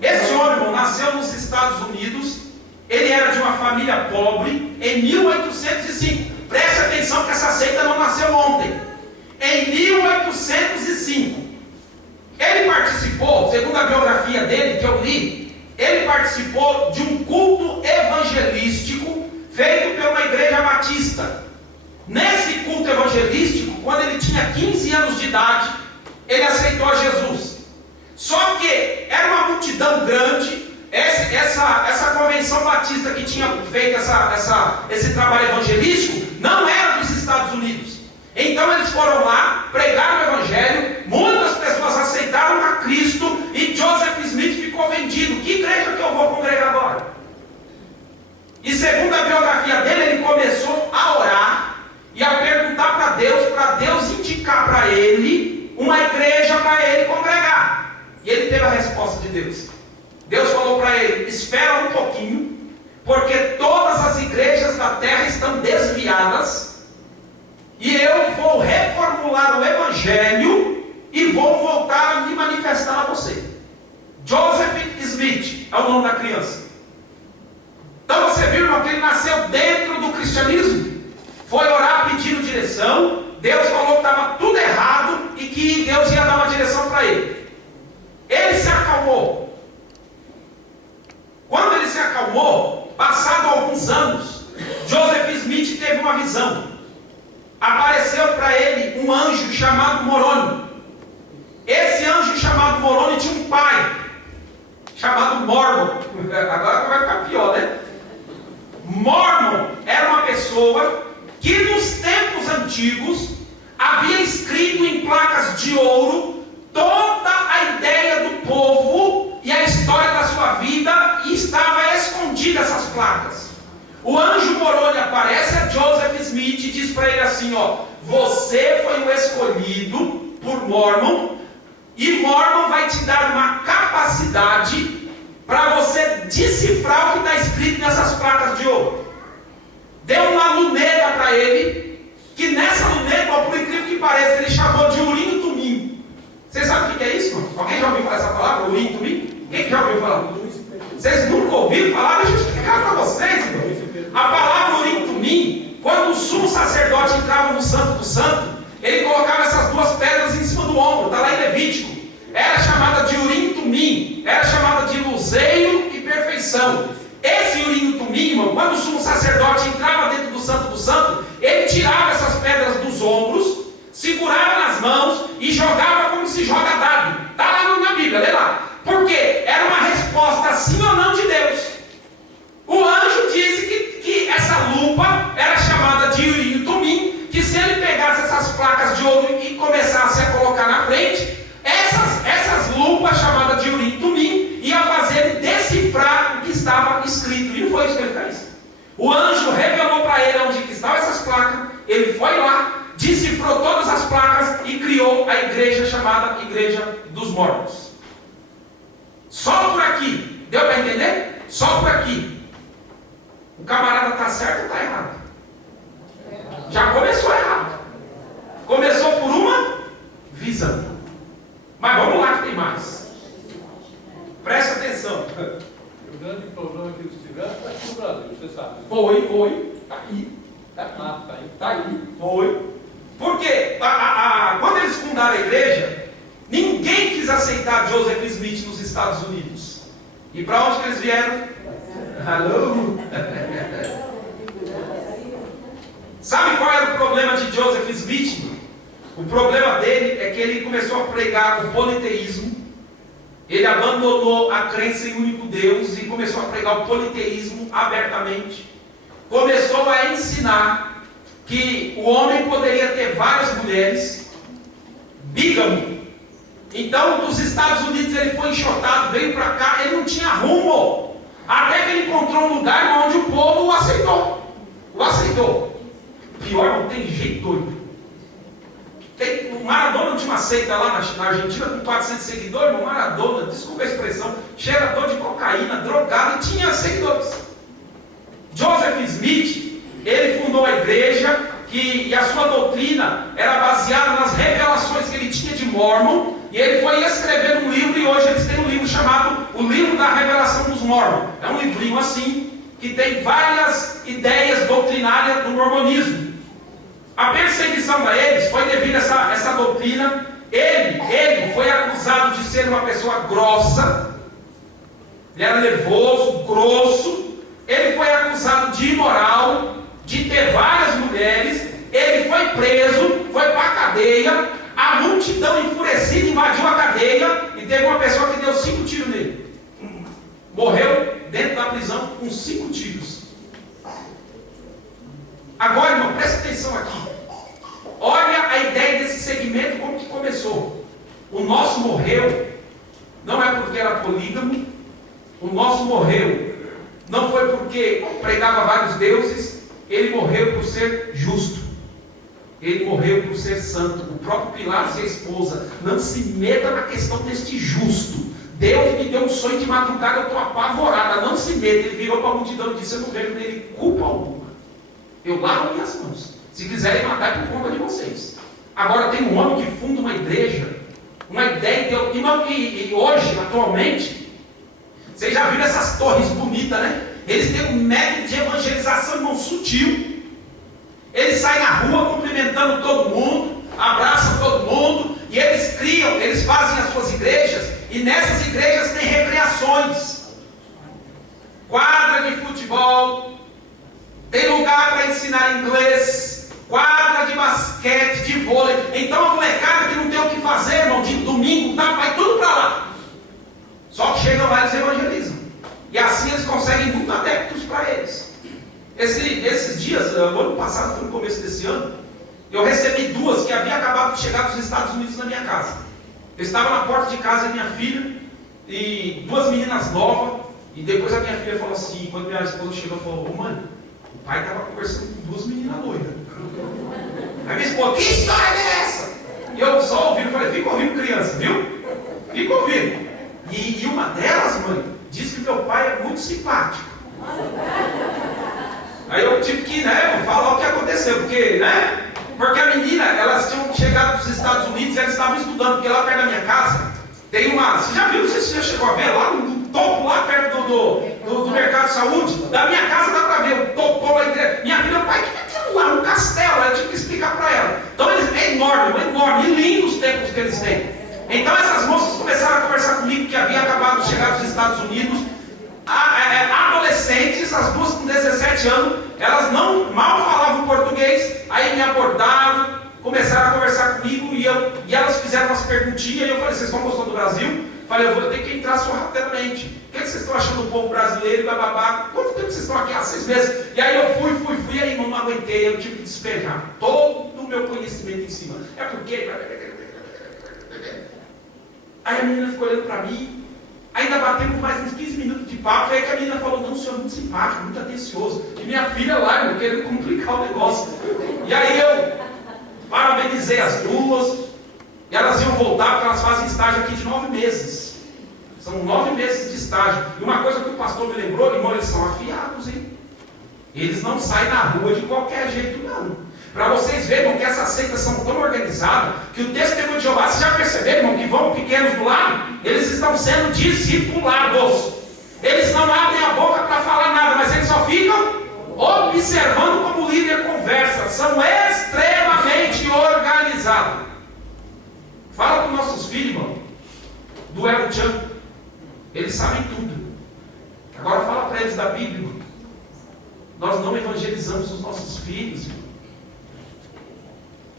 Esse homem, irmão, nasceu nos Estados Unidos. Ele era de uma família pobre em 1805. Preste atenção que essa seita não nasceu ontem. Em 1805. Ele participou, segundo a biografia dele que eu li, ele participou de um culto evangelístico feito por uma igreja batista. Nesse culto evangelístico, quando ele tinha 15 anos de idade, ele aceitou a Jesus. Só que era uma multidão grande. Essa convenção batista que tinha feito esse trabalho evangelístico não era dos Estados Unidos. Então eles foram lá, pregaram o evangelho, muitas pessoas aceitaram a Cristo e Joseph Smith ficou vendido. Que igreja que eu vou congregar agora? E segundo a biografia dele, ele começou a orar e a perguntar para Deus indicar para ele uma igreja para ele congregar. E ele teve a resposta de Deus. Deus falou para ele: espera um pouquinho, porque todas as igrejas da terra estão desviadas, e eu vou reformular o evangelho e vou voltar a me manifestar a você. Joseph Smith é o nome da criança. Então você viu, irmão, que ele nasceu dentro do cristianismo, foi orar pedindo direção. Deus falou que estava tudo errado e que Deus ia dar uma direção para ele. Ele se acalmou. Quando ele se acalmou, passado alguns anos, Joseph Smith teve uma visão. Apareceu para ele um anjo chamado Moroni. Esse anjo chamado Moroni tinha um pai chamado Mormon. Agora vai ficar pior, né? Mormon era uma pessoa que nos tempos antigos havia escrito em placas de ouro toda a ideia do povo e a história da sua vida, e estava escondida essas placas. O anjo Moroni aparece a Joseph Smith e diz para ele assim: você foi o escolhido por Mormon, e Mormon vai te dar uma capacidade para você decifrar o que está escrito nessas placas de ouro. Deu uma luneta para ele, que nessa luneta, por incrível que pareça, ele chamou de Urim e Tumim. Vocês sabem o que é isso, mano? Alguém já ouviu falar essa palavra, Urim e Tumim? Quem já ouviu falar? Vocês nunca ouviram falar? Deixa eu explicar para vocês, irmão. A palavra Urim e Tumim, quando o sumo sacerdote entrava no Santo do Santo, ele colocava essas duas pedras em cima do ombro, está lá em Levítico. Era chamada de Urim e Tumim, era chamada de luzeiro e perfeição. Esse Urim e Tumim, irmão, quando o sumo sacerdote entrava dentro do Santo do Santo, ele tirava essas pedras dos ombros, segurava nas mãos e jogava como se joga dado. Está lá na Bíblia, lê lá. Por quê? Era uma resposta sim ou não de Deus. O anjo disse que essa lupa era chamada de Urim e Tumim, que se ele pegasse essas placas de ouro e começasse a colocar na frente, essas lupas chamadas de Urim e Tumim ia O anjo revelou para ele onde que estavam essas placas. Ele foi lá, decifrou todas as placas e criou a igreja chamada Igreja dos Mormons. Só por aqui. Deu para entender? Só por aqui. O camarada está certo ou está errado? Já começou errado. Começou por uma visão. Mas vamos lá que tem mais. Preste atenção. O grande problema que eles tiveram foi aqui no Brasil, você sabe. Foi. Está aqui. Está aí. Foi. Porque quando eles fundaram a igreja, ninguém quis aceitar Joseph Smith nos Estados Unidos. E para onde que eles vieram? Alô? Sabe qual era o problema de Joseph Smith? O problema dele é que ele começou a pregar o politeísmo. Ele abandonou a crença em um único Deus e começou a pregar o politeísmo abertamente. Começou a ensinar que o homem poderia ter várias mulheres, bígamo. Então, dos Estados Unidos ele foi enxotado, veio para cá, ele não tinha rumo. Até que ele encontrou um lugar onde o povo o aceitou. O aceitou. Pior, não tem jeito doido. O Maradona tinha uma seita lá na Argentina com 400 seguidores. O Maradona, desculpa a expressão, cheirador de cocaína, drogado, e tinha seguidores. Joseph Smith, ele fundou a igreja e a sua doutrina era baseada nas revelações que ele tinha de Mormon, e ele foi escrever um livro, e hoje eles têm um livro chamado O Livro da Revelação dos Mormons. É um livrinho assim, que tem várias ideias doutrinárias do mormonismo. A perseguição a eles foi devido a essa doutrina. Ele foi acusado de ser uma pessoa grossa, ele era nervoso, grosso. Ele foi acusado de imoral, de ter várias mulheres. Ele foi preso, foi para a cadeia. A multidão enfurecida invadiu a cadeia e teve uma pessoa que deu 5 tiros nele. Morreu dentro da prisão com 5 tiros. Agora, irmão, presta atenção aqui. Olha a ideia desse segmento, como que começou. O nosso morreu, não é porque era polígamo. O nosso morreu, não foi porque pregava vários deuses. Ele morreu por ser justo. Ele morreu por ser santo. O próprio Pilatos e a esposa. Não se meta na questão deste justo. Deus me deu um sonho de madrugada, eu estou apavorada. Não se meta. Ele virou para a multidão e disse: eu não vejo nele culpa alguma. Eu lavo minhas mãos. Se quiserem matar, é por conta de vocês. Agora tem um homem que funda uma igreja, uma ideia de... E hoje, atualmente, vocês já viram essas torres bonitas, né? Eles têm um método de evangelização, irmão, sutil. Eles saem na rua cumprimentando todo mundo, abraçam todo mundo, e eles fazem as suas igrejas, e nessas igrejas tem recreações, quadra de futebol, tem lugar para ensinar inglês, quadra de basquete, de vôlei. Então a molecada que não tem o que fazer, irmão, de domingo, vai tudo para lá. Só que chegam lá e eles evangelizam. E assim eles conseguem muito adeptos para eles. Esses dias, o ano passado, foi no começo desse ano, eu recebi 2 que haviam acabado de chegar dos Estados Unidos na minha casa. Eu estava na porta de casa da minha filha, e 2 meninas novas, e depois a minha filha falou assim, quando minha esposa chegou, falou: ô mãe, o pai estava conversando com 2 meninas loiras. Aí minha esposa: que história é essa? E eu só ouvindo, falei: fica ouvindo, criança, viu? Fica ouvindo. E uma delas, mãe, disse que meu pai é muito simpático. Aí eu tive que, falar o que aconteceu, porque a menina, elas tinham chegado dos Estados Unidos e elas estavam estudando, porque lá perto da minha casa tem uma, você já viu, não sei se você já chegou a ver, lá no topo, lá perto do Mercado de Saúde, da minha casa dá para ver, o topo lá, minha filha, o pai, que é aquilo lá, um castelo, eu tive que explicar para ela. Então é enorme, e lindo os templos que eles têm. Então essas moças começaram a conversar comigo, que havia acabado de chegar dos Estados Unidos, adolescentes, as 2 com 17 anos, elas mal falavam português, aí me abordaram, começaram a conversar comigo, e elas fizeram umas perguntinhas, e eu falei: vocês estão gostando do Brasil? Falei: eu vou ter que entrar sorrateiramente. O que vocês estão achando do povo brasileiro e bababá? Quanto tempo vocês estão aqui? 6 meses. E aí eu fui, e aí não aguentei, eu tive que despejar todo o meu conhecimento em cima. É porque... Aí a menina ficou olhando para mim, Ainda batemos mais uns 15 minutos de papo, e aí que a menina falou, não, o senhor é muito simpático, muito atencioso. E minha filha lá, eu querendo complicar o negócio. E aí eu parabenizei as duas, e elas iam voltar, porque elas fazem estágio aqui de 9 meses. São 9 meses de estágio. E uma coisa que o pastor me lembrou, irmão, eles são afiados, hein? Eles não saem na rua de qualquer jeito, não. Para vocês verem, irmão, que essas seitas são tão organizadas, que o testemunho de Jeová, vocês já perceberam, irmão, que vão pequenos do lado, eles estão sendo discipulados. Eles não abrem a boca para falar nada, mas eles só ficam observando como o líder conversa. São extremamente organizados. Fala com nossos filhos, irmão, do El Chan. Eles sabem tudo. Agora fala para eles da Bíblia, irmão. Nós não evangelizamos os nossos filhos, irmão.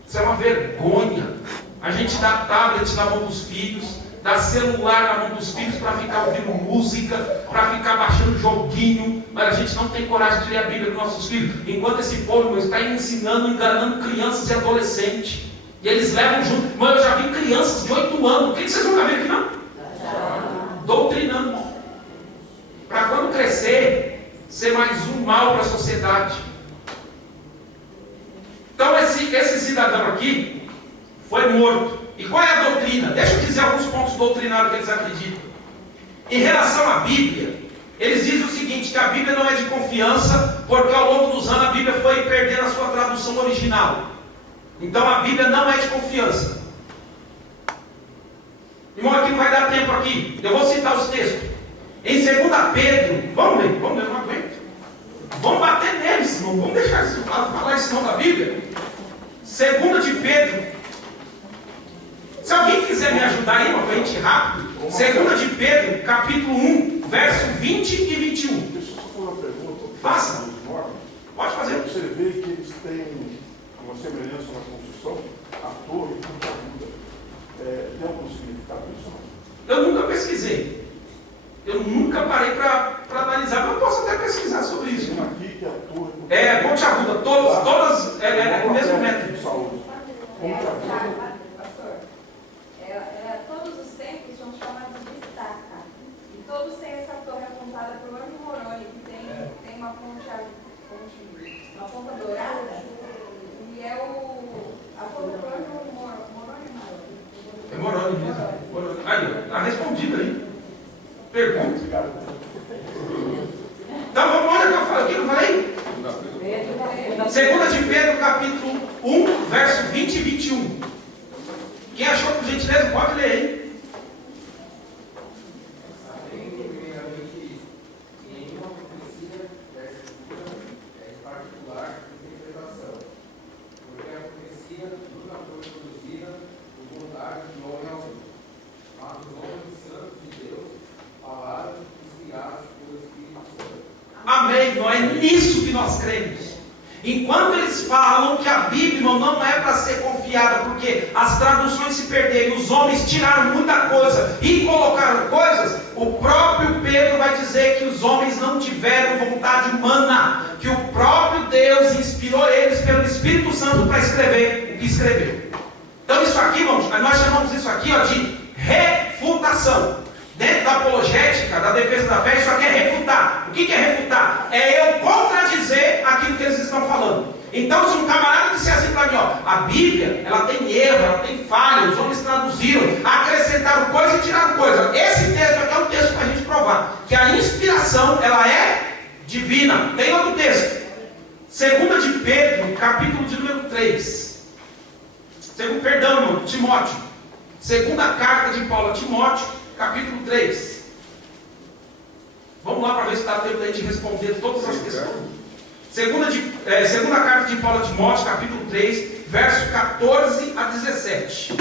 Isso é uma vergonha. A gente dá tablet na mão dos filhos, dá celular na mão dos filhos para ficar ouvindo música, para ficar baixando joguinho, mas a gente não tem coragem de ler a Bíblia com nossos filhos. Enquanto esse povo está ensinando, enganando crianças e adolescentes. E eles levam junto. Mano, eu já vi crianças de 8 anos. O que vocês nunca viram aqui, não? Doutrinando. Para quando crescer, ser mais um mal para a sociedade. Então esse cidadão aqui foi morto. E qual é a doutrina? Deixa eu dizer alguns pontos doutrinários que eles acreditam. Em relação à Bíblia, eles dizem o seguinte, que a Bíblia não é de confiança, porque ao longo dos anos a Bíblia foi perdendo a sua tradução original. Então a Bíblia não é de confiança. Irmão, aqui não vai dar tempo aqui. Eu vou citar os textos. Em 2 Pedro, vamos ler, eu não aguento. Vamos bater neles, não vamos deixar isso, falar isso não da Bíblia. 2 de Pedro. Se alguém quiser me ajudar aí, para a gente ir rápido. 2 de Pedro, capítulo 1, verso 20 e 21. Deixa eu só fazer uma pergunta. Faça. Pode fazer. Você vê que eles têm uma semelhança na construção, a torre e a ajuda. Tem algum significado isso? Eu nunca pesquisei. Eu nunca parei para analisar, mas eu posso até pesquisar sobre isso. Tem aqui que a torre... Ponte Aguda, todas é o mesmo método. Saúde. Ponte Aguda. Pastor, todos os templos são chamados de estaca. E todos têm essa torre apontada para o Anjo Moroni, que tem uma uma ponta dourada. E é a ponta do Anjo Moroni. É Moroni mesmo. Moroni. Aí, está respondido aí. Pergunta. Então vamos, onde é que eu falei? O que eu falei? 2 de Pedro, capítulo 1, verso 20 e 21. Quem achou, por gentileza, pode ler aí. Amém, não é nisso que nós cremos. Enquanto eles falam que a Bíblia não é para ser confiada, porque as traduções se perderam, os homens tiraram muita coisa e colocaram coisas, o próprio Pedro vai dizer que os homens não tiveram vontade humana, que o próprio Deus inspirou eles pelo Espírito Santo para escrever o que escreveu. Então isso aqui, irmãos, nós chamamos isso aqui de refutação. Dentro da apologética, da defesa da fé, isso aqui é refutar. O que é refutar? É eu contradizer aquilo que eles estão falando. Então, se um camarada disser assim para mim, a Bíblia, ela tem erro, ela tem falha, os homens traduziram, acrescentaram coisa e tiraram coisa. Esse texto aqui é um texto para a gente provar que a inspiração, ela é divina. Tem outro texto. 2 de Pedro, capítulo de número 3. Perdão, irmão, Timóteo. Segunda carta de Paulo a Timóteo, capítulo 3. Vamos lá para ver se dá tempo de responder todas as questões. Segunda carta de Paulo a Timóteo, capítulo 3, verso 14 a 17.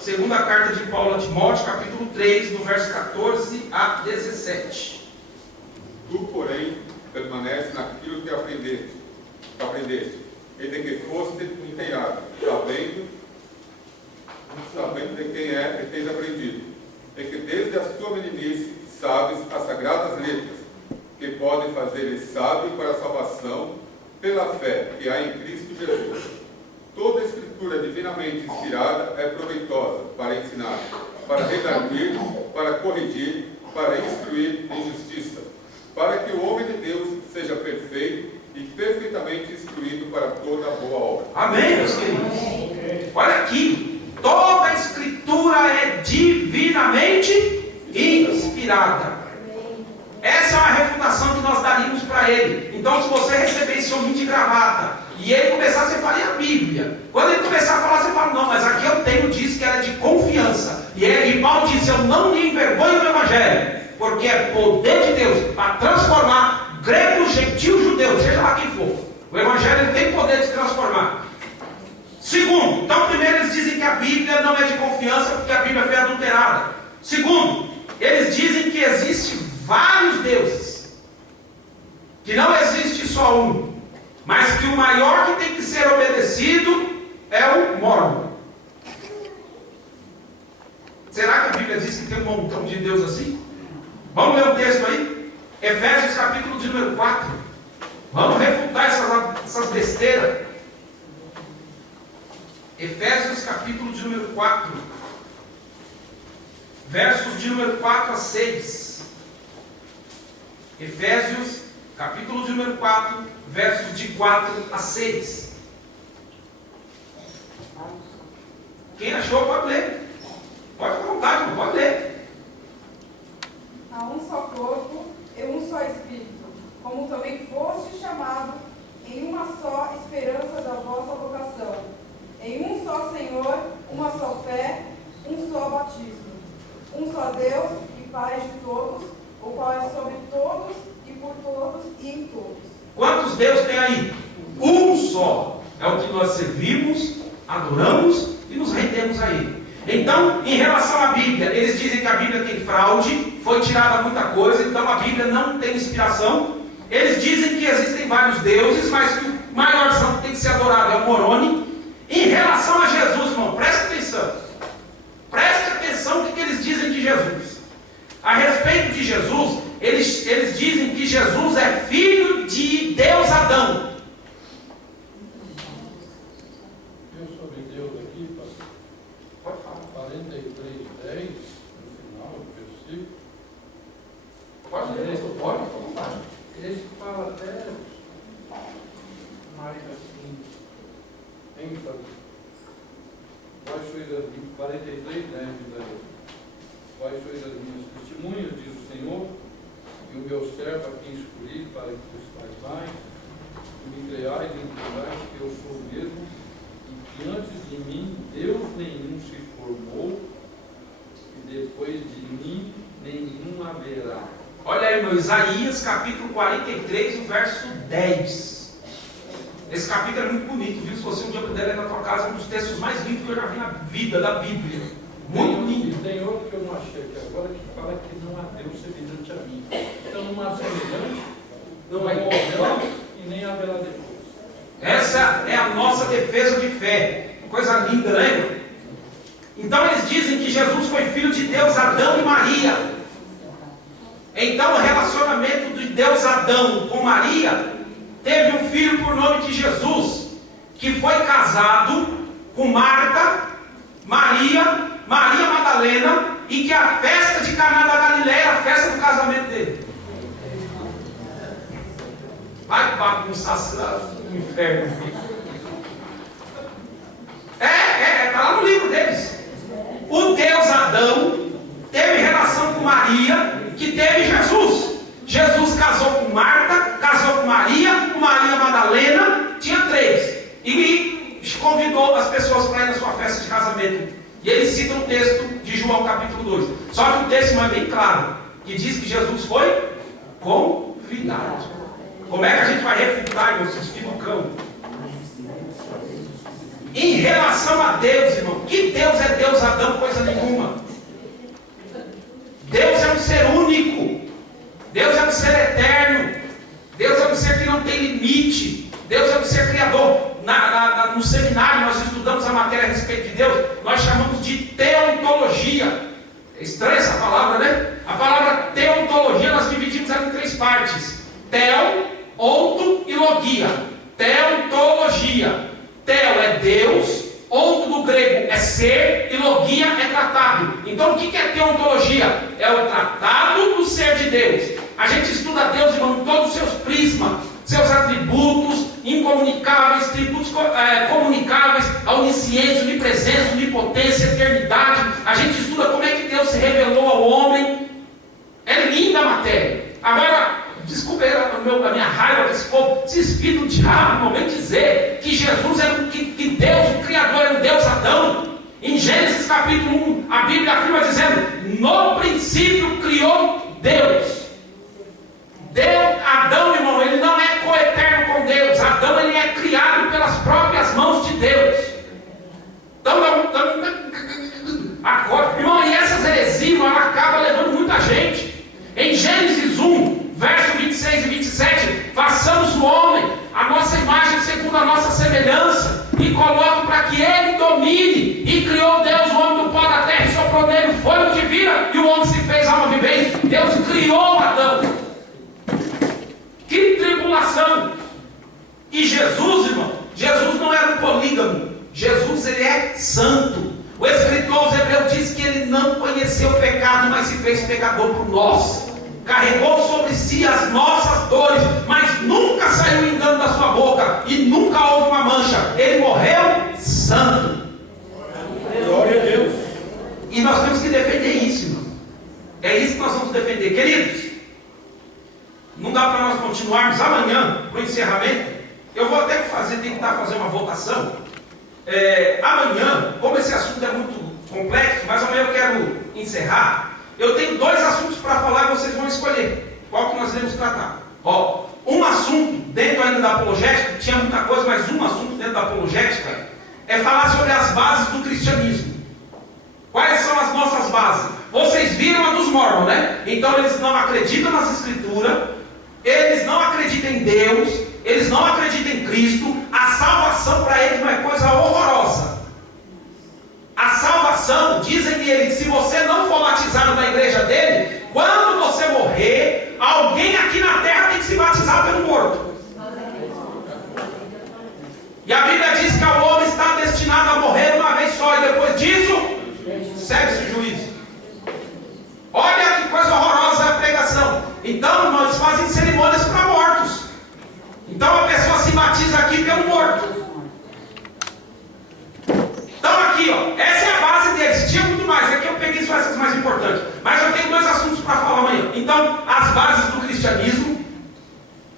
Segunda carta de Paulo a Timóteo, capítulo 3, no verso 14 a 17. Tu, porém, permanece naquilo que aprendeste, e de que foste inteirado, sabendo de quem é que tens aprendido, e que desde a tua meninice sabes as sagradas letras, que podem fazer sábio para a salvação pela fé que há em Cristo Jesus. Toda escritura divinamente inspirada é proveitosa para ensinar, para redarguir, para corrigir, para instruir em justiça, para que o homem de Deus seja perfeito e perfeitamente instruído para toda boa obra. Amém, meus queridos? Olha aqui, toda a escritura é divinamente inspirada. Essa é uma refutação que nós daríamos para ele. Então, se você receber esse homem de gravata e ele começar, você fala, e a Bíblia? Quando ele começar a falar, você fala, não, mas aqui eu tenho, diz que ela é de confiança. E Paulo disse, eu não me envergonho do Evangelho, porque é poder de Deus para transformar grego, gentil, judeu, seja lá quem for. O Evangelho tem poder de transformar. Segundo, então primeiro eles dizem que a Bíblia não é de confiança porque a Bíblia foi adulterada. Segundo, eles dizem que existem vários deuses, que não existe só um, mas que o maior que tem que ser obedecido é o Mormon. Será que a Bíblia diz que tem um montão de Deus assim? Vamos ler o texto aí? Efésios capítulo de número 4. Vamos refutar essas besteiras. Efésios capítulo de número 4, versos de número 4 a 6. Efésios capítulo de número 4, versos de 4 a 6. Quem achou pode ler. Pode ficar à vontade, não pode ler. Há um só corpo e um só Espírito, como também foste chamado em uma só esperança da vossa vocação, em um só Senhor, uma só fé, um só batismo, um só Deus e Pai de todos, o qual é sobre todos e por todos e em todos. Quantos Deus tem aí? Um só. É o que nós servimos, adoramos e nos rendemos a Ele. Então, em relação à Bíblia, eles dizem que a Bíblia tem fraude, foi tirada muita coisa, então a Bíblia não tem inspiração. Eles dizem que existem vários deuses, mas que o maior santo que tem que ser adorado é o Moroni. Em relação a Jesus, irmão, preste atenção. Preste atenção no que eles dizem de Jesus. A respeito de Jesus, eles dizem que Jesus é filho de Deus Adão. Sobre Deus aqui, pastor. Pode falar. 43:10, no final do versículo. Pode ler, pode, fica à vontade. Esse fala até mais assim, ênfase. Vós sois as minhas, 43:10 diz aí. Vós sois as minhas testemunhas, diz o Senhor, e o meu servo a quem escolhi para que vos façais, e me creais e entendais que eu sou o mesmo, e que antes de mim Deus nenhum se formou, e depois de mim nenhum haverá. Olha aí, meu, Isaías capítulo 43, o verso 10. Esse capítulo é muito bonito, viu? Se você um dia puder ler na tua casa, é um dos textos mais lindos que eu já vi na vida da Bíblia. Muito lindo. E tem outro que eu não achei aqui agora, que fala que não há Deus semelhante a mim. Então não há semelhante, não haverá e nem haverá depois. Essa é a nossa defesa de fé. Coisa linda, né? Então eles dizem que Jesus foi filho de Deus Adão e Maria. Então o relacionamento de Deus Adão com Maria teve um filho por nome de Jesus, que foi casado com Marta, Maria Madalena, e que a festa de Caná da Galileia é a festa do casamento dele. Vai bagunçar no inferno. Está lá no livro deles. O Deus Adão teve relação com Maria, que teve Jesus. Jesus casou com Marta, casou com Maria Madalena, tinha 3. E convidou as pessoas para ir na sua festa de casamento. E ele cita um texto de João capítulo 2. Só que o texto não é bem claro, que diz que Jesus foi convidado. Como é que a gente vai refutar, irmão, seus filhos do cão? Em relação a Deus, irmão, que Deus é Deus Adão, coisa nenhuma. Deus é um ser único. Deus é um ser eterno. Deus é um ser que não tem limite. Deus é um ser criador. No seminário nós estudamos a matéria a respeito de Deus. Nós chamamos de teontologia. É estranha essa palavra, né? A palavra teontologia nós dividimos ela em 3 partes: teo, onto e logia. Teontologia. Teo é é Deus, onto do grego é ser, e logia é tratado. Então o que é teontologia? É o tratado do ser de Deus. A gente estuda Deus, irmão, em todos os seus prismas, seus atributos incomunicáveis, atributos comunicáveis, a onisciência, onipresença, onipotência, eternidade. A gente estuda como é que Deus se revelou ao homem. É linda a matéria. Agora, desculpa a minha raiva desse povo. Esses filhos do diabo não vem dizer que Jesus que Deus, o Criador, era o Deus Adão. Em Gênesis capítulo 1, a Bíblia afirma dizendo: no princípio criou Deus. Adão, irmão, ele não é coeterno com Deus. Adão, ele é criado pelas próprias mãos de Deus. Então, agora, irmão, e essas heresias, ela acaba levando muita gente. Em Gênesis 1, verso 26 e 27, façamos o homem a nossa imagem segundo a nossa semelhança, e coloque para que ele domine. E criou Deus o homem do pó da terra, e soprou nele o fôlego de vida, e o homem se fez alma vivente. Deus criou Adão. Que tribulação! E Jesus, irmão, Jesus não era um polígamo. Jesus, ele é santo. O escritor aos Hebreus diz que ele não conheceu o pecado, mas se fez pecador por nós. Carregou sobre si as nossas dores, mas nunca saiu engano da sua boca, e nunca houve uma mancha. Ele morreu santo. Glória a Deus. E nós temos que defender isso, irmão. É isso que nós vamos defender, queridos. Não dá para nós continuarmos amanhã para o encerramento. Eu vou até tentar fazer uma votação. Amanhã, como esse assunto é muito complexo, mas amanhã eu quero encerrar. Eu tenho 2 assuntos para falar e vocês vão escolher qual que nós devemos tratar. Um assunto dentro ainda da apologética, tinha muita coisa, mas um assunto dentro da apologética é falar sobre as bases do cristianismo. Quais são as nossas bases? Vocês viram a dos Mormons, né? Então eles não acreditam nas escrituras, eles não acreditam em Deus, eles não acreditam em Cristo. A salvação para eles não é coisa horrorosa. A salvação, dizem eles, que se você não for batizado na igreja dele, quando você morrer, alguém aqui na terra tem que se batizar pelo morto. E a Bíblia diz que o homem está destinado a morrer uma vez só, e depois disso, segue-se o juízo. Olha que coisa horrorosa a pregação. Então, nós fazemos cerimônias para mortos. Então, a pessoa se batiza aqui pelo morto. Então, aqui, essa é a base deles. Tinha muito mais, aqui eu peguei só essas mais importantes. Mas eu tenho 2 assuntos para falar amanhã. Então, as bases do cristianismo.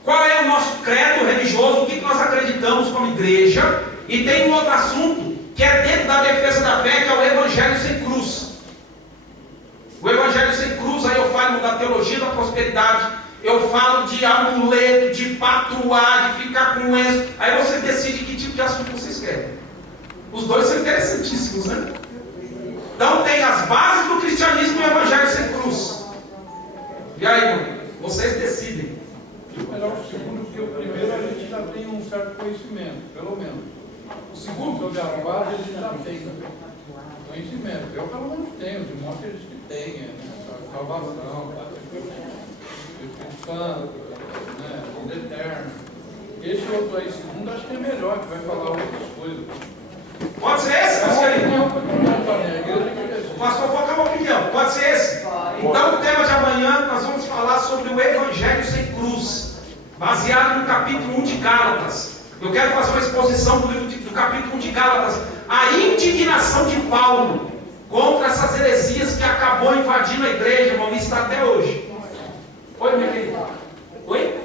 Qual é o nosso credo religioso? O que nós acreditamos como igreja? E tem um outro assunto, que é dentro da defesa da fé, que é o Evangelho sem cruz. O Evangelho sem cruz, aí eu falo da teologia da prosperidade, eu falo de amuleto, de patuar, de ficar com lenço. Aí você decide que tipo de assunto vocês querem. Os 2 são interessantíssimos, né? Então tem as bases do cristianismo e o Evangelho sem cruz. E aí, irmão, vocês decidem. É melhor o segundo, porque o primeiro a gente já tem um certo conhecimento, pelo menos. O segundo, sobre a base, a gente já tem conhecimento. Eu, pelo menos, tenho, de monte eles que têm, né? Salvação, Espírito Santo, né? Vida eterna. Esse outro aí, segundo, acho que é melhor, que vai falar outras coisas. Pode ser esse, pastor? O pastor foca uma opinião. Pode ser esse? Então, o tema de amanhã, nós vamos falar sobre o Evangelho sem cruz, baseado no capítulo 1 de Gálatas. Eu quero fazer uma exposição do livro do capítulo 1 de Gálatas. A indignação de Paulo contra essas heresias que acabou invadindo a igreja, irmão, e está até hoje. Oi, minha querida. Oi?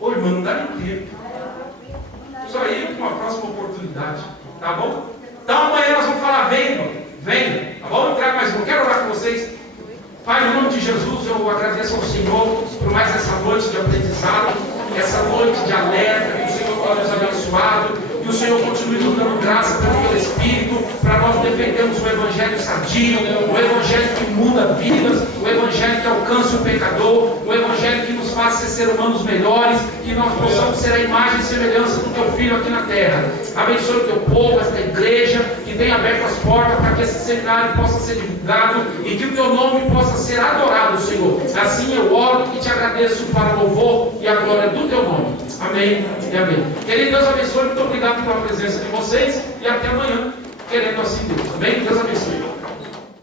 Oi, irmão, não dá nem tempo. Isso aí para uma próxima oportunidade. Tá bom? Então amanhã nós vamos falar, vem, irmão. Vem. Tá bom? Entrega mais um. Quero orar com vocês. Pai, em nome de Jesus, eu agradeço ao Senhor por mais essa noite de aprendizado, essa noite de alerta, que o Senhor pode nos abençoado. Que o Senhor continue nos dando graça pelo teu Espírito, para nós defendermos o Evangelho sadio, o Evangelho que muda vidas, o Evangelho que alcança o pecador, o Evangelho que nos faz ser seres humanos melhores, que nós possamos ser a imagem e semelhança do teu Filho aqui na terra. Abençoe o teu povo, esta igreja, que tenha aberto as portas para que esse seminário possa ser divulgado e que o teu nome possa ser adorado, Senhor. Assim eu oro e te agradeço para o louvor e a glória do teu nome. Amém e amém. Querido, Deus abençoe. Muito obrigado pela presença de vocês. E até amanhã, querendo assim Deus. Amém? Deus abençoe.